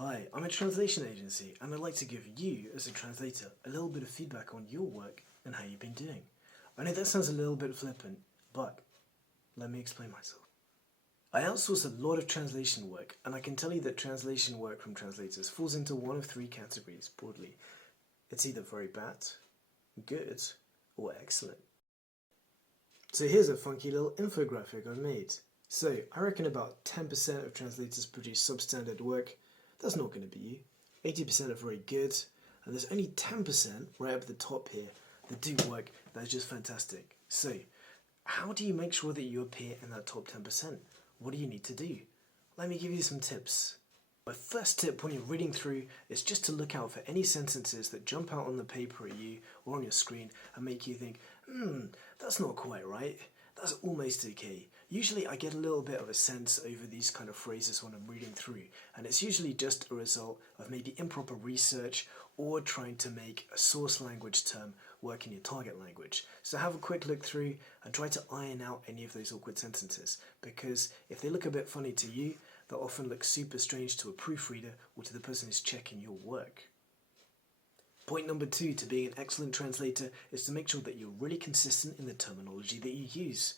Hi, I'm a translation agency and I'd like to give you, as a translator, a little bit of feedback on your work and how you've been doing. I know that sounds a little bit flippant, but let me explain myself. I outsource a lot of translation work, and I can tell you that translation work from translators falls into one of three categories broadly. It's either very bad, good, or excellent. So here's a funky little infographic I've made. So I reckon about 10% of translators produce substandard work. That's not going to be you. 80% are very good, and there's only 10% right up at the top here that do work that is just fantastic. So how do you make sure that you appear in that top 10%? What do you need to do? Let me give you some tips. My first tip when you're reading through is just to look out for any sentences that jump out on the paper at you or on your screen and make you think, that's not quite right. That's almost okay. Usually I get a little bit of a sense over these kind of phrases when I'm reading through, and it's usually just a result of maybe improper research or trying to make a source language term work in your target language. So have a quick look through and try to iron out any of those awkward sentences, because if they look a bit funny to you, they'll often look super strange to a proofreader or to the person who's checking your work. Point number 2 to being an excellent translator is to make sure that you're really consistent in the terminology that you use.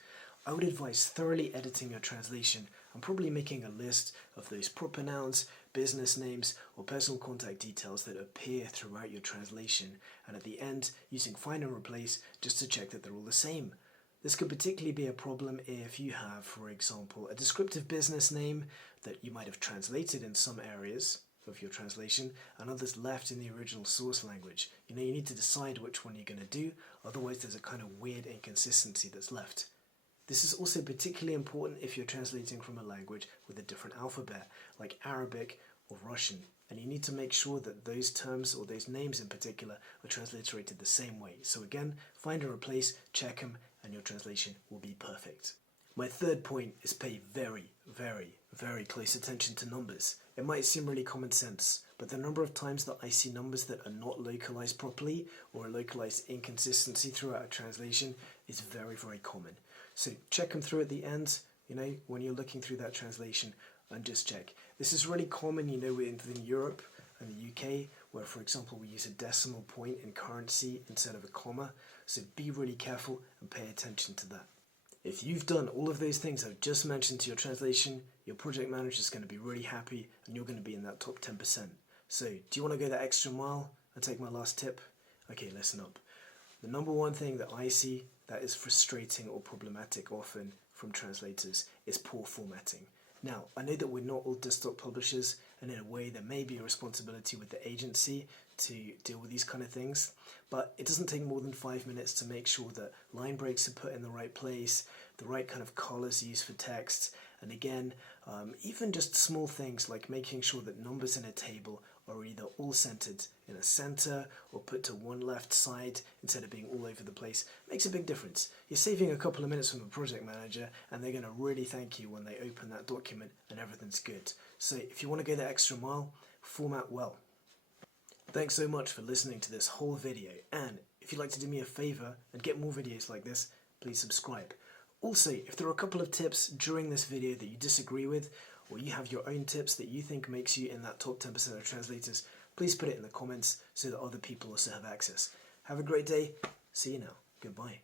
I would advise thoroughly editing your translation and probably making a list of those proper nouns, business names, or personal contact details that appear throughout your translation, and at the end using find and replace just to check that they're all the same. This could particularly be a problem if you have, for example, a descriptive business name that you might have translated in some areas of your translation and others left in the original source language. You need to decide which one you're going to do, otherwise there's a kind of weird inconsistency that's left. This is also particularly important if you're translating from a language with a different alphabet, like Arabic or Russian, and you need to make sure that those terms, or those names in particular, are transliterated the same way. So again, find and replace, check them, and your translation will be perfect. My third point is pay very, very, very close attention to numbers. It might seem really common sense, but the number of times that I see numbers that are not localized properly or a localized inconsistency throughout a translation is very, very common. So check them through at the end, when you're looking through that translation, and just check. This is really common, within Europe and the UK, where, for example, we use a decimal point in currency instead of a comma. So be really careful and pay attention to that. If you've done all of those things I've just mentioned to your translation, your project manager is going to be really happy and you're going to be in that top 10%. So do you want to go that extra mile and take my last tip? Okay, listen up. The number one thing that I see that is frustrating or problematic often from translators is poor formatting. Now, I know that we're not all desktop publishers, and in a way there may be a responsibility with the agency to deal with these kind of things, but it doesn't take more than 5 minutes to make sure that line breaks are put in the right place, the right kind of colors used for text, and again, even just small things like making sure that numbers in a table are either all centered in a center or put to one left side instead of being all over the place makes a big difference. You're saving a couple of minutes from a project manager and they're going to really thank you when they open that document and everything's good. So if you want to go that extra mile, format well. Thanks so much for listening to this whole video, and if you'd like to do me a favor and get more videos like this, please subscribe. Also, if there are a couple of tips during this video that you disagree with, or you have your own tips that you think makes you in that top 10% of translators, please put it in the comments so that other people also have access. Have a great day. See you now. Goodbye.